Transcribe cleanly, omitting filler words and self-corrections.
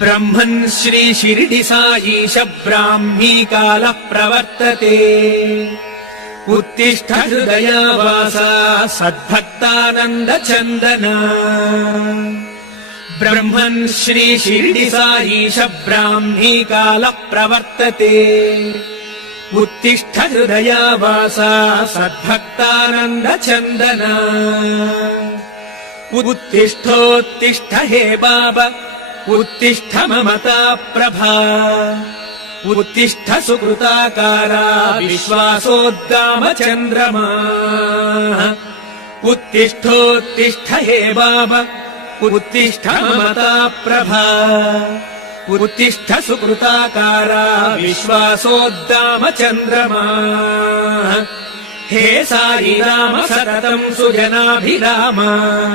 ब्रह्मन् श्री शिरडि साईश ब्राह्मी कालः प्रवर्तते। उत्तिष्ठ हृदयावासा सद्भक्तानन्द चन्दना। ब्रह्मन् श्री शिरडि साईश ब्राह्मी कालः प्रवर्तते। उत्तिष्ठ हृदयावासा सद्भक्तानन्द चन्दना। उत्तिष्ठोत्तिष्ठ हे बाबा उत्तिष्ठ ममता प्रभा। उत्तिष्ठ सुकृताकारा विश्वासोद्गाम चन्द्रमा। उत्तिष्ठोत्तिष्ठ हे बाबा उत्तिष्ठ ममता प्रभा। उत्तिष्ठ सुकृताकारा विश्वासोद्गाम चन्द्रमा। हे साई राम सततं सुजनाभिराम।